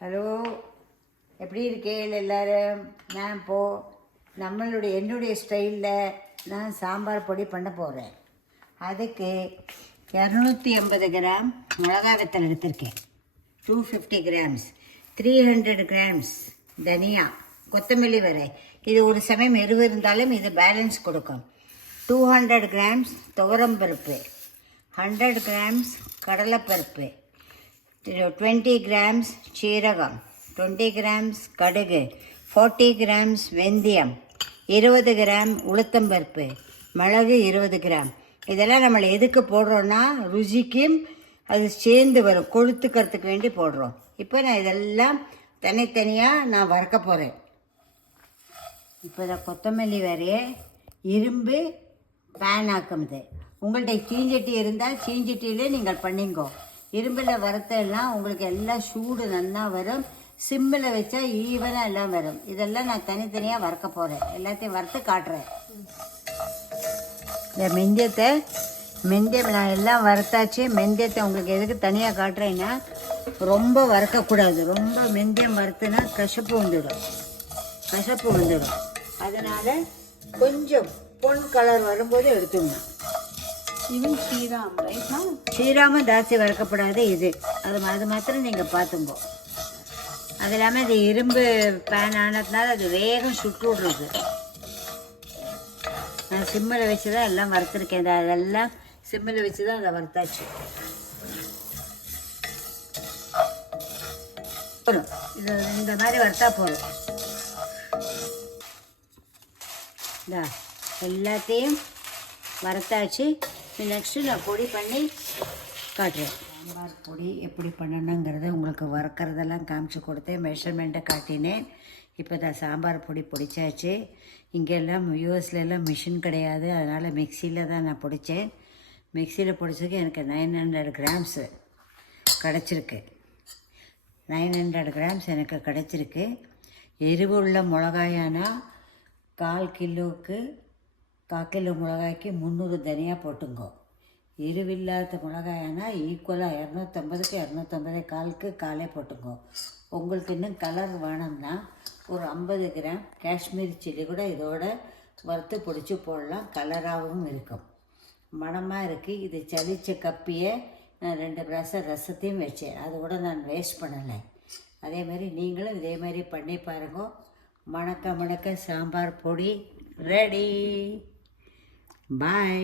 Hello, எப்படி இருக்கேன் எல்லோரும்? நான் இப்போது என்னுடைய ஸ்டைலில் நான் சாம்பார் பொடி பண்ண போகிறேன். அதுக்கு 280 கிராம் மிளகா வத்தல் எடுத்திருக்கேன், 250 கிராம்ஸ், 300 கிராம்ஸ் தனியா, கொத்தமல்லி வரை. இது ஒரு சமயம் எருவு இருந்தாலும் இது பேலன்ஸ் கொடுக்கும். 200 கிராம்ஸ் துவரம்பருப்பு, 100 கிராம்ஸ் கடலைப்பருப்பு, 20 கிராம்ஸ் சீரகம், 20 கிராம்ஸ் கடுகு, 40 கிராம்ஸ் வெந்தயம், 20 கிராம் உளுத்தம்பருப்பு, மிளகு 20 கிராம். இதெல்லாம் நம்மளை எதுக்கு போடுறோன்னா ருசிக்கும் அது சேர்ந்து வரும், கொழுத்துக்கிறதுக்கு வேண்டி போடுறோம். இப்போ நான் இதெல்லாம் தனித்தனியாக நான் வறுக்க போகிறேன். இப்போ இதை கொத்தமல்லி வரைய இரும்பு பேன் ஆக்குது. உங்கள்கிட்ட சீஞ்சட்டி இருந்தால் சீஞ்சட்டியிலே நீங்கள் பண்ணிங்கோ. இரும்பில் வறுத்தெல்லாம் உங்களுக்கு எல்லாம் சூடு நல்லா வரும். சிம்மில் வச்சா ஈவனாக எல்லாம் வரும். இதெல்லாம் நான் தனித்தனியாக வறுக்க போகிறேன். எல்லாத்தையும் வறுத்து காட்டுறேன். இந்த மெந்தியம் நான் எல்லாம் வறுத்தாச்சு. மெந்தியத்தை உங்களுக்கு எதுக்கு தனியாக காட்டுறேன்னா, ரொம்ப வறுக்கக்கூடாது. ரொம்ப மெந்தியம் வறுத்துனா கசப்பு வந்துடும். அதனால் கொஞ்சம் பொன் கலர் வரும்போது எடுத்துடணும். சீராமும் ஜாஸ்தி வறுக்கப்படாது இது. அது மாத்திரம் நீங்கள் பார்த்துங்கோ. அது இல்லாமல் இது இரும்பு பேன் ஆனதுனால அது வேகம் சுட்டு விட்றது. நான் சிம்மில் வச்சு தான் எல்லாம் வறுத்துருக்கேன். அதெல்லாம் சிம்மில் வச்சு தான் அதை வறுத்தாச்சு. போதும், இது இந்த மாதிரி வறுத்தா போதும். எல்லாத்தையும் வறுத்தாச்சு. நெக்ஸ்ட்டு நான் பொடி பண்ணி காட்டுறேன். சாம்பார் பொடி எப்படி பண்ணணுங்கிறத உங்களுக்கு வறுக்கிறதெல்லாம் காமிச்சு கொடுத்தேன், மெஷர்மெண்ட்டை காட்டினேன். இப்போ தான் சாம்பார் பொடி பொடிச்சாச்சு. இங்கெல்லாம் யூஎஸ்லெலாம் மிஷின் கிடையாது, அதனால் மிக்சியில் தான் நான் பொடித்தேன். மிக்சியில் பொடிச்சதுக்கு எனக்கு 900 கிராம்ஸு கிடச்சிருக்கு. 900 கிராம்ஸ் எனக்கு கிடச்சிருக்கு. எரிவுள்ள மிளகாயானா 1/4 கிலோ மிளகாய்க்கு 300 தனியாக போட்டுங்கோ. எருவில்லாத மிளகாயானா ஈக்குவலாக 250க்கு 250, 1/4க்கு 1/4 போட்டுங்கோ. உங்களுக்கு இன்னும் கலர் வேணும்னா ஒரு 50 கிராம் காஷ்மீரி சில்லி கூட இதோட வறுத்து பிடிச்சி போடலாம். கலராகவும் இருக்கும், மணமாக இருக்குது. இது சளிச்ச கப்பியை நான் 2 கிளாஸ் ரசத்தையும் வச்சேன். அது கூட நான் வேஸ்ட் பண்ணலை. அதேமாதிரி நீங்களும் இதேமாதிரி பண்ணி பாருங்க. மணக்க சாம்பார் பொடி ரெடி. பாய்.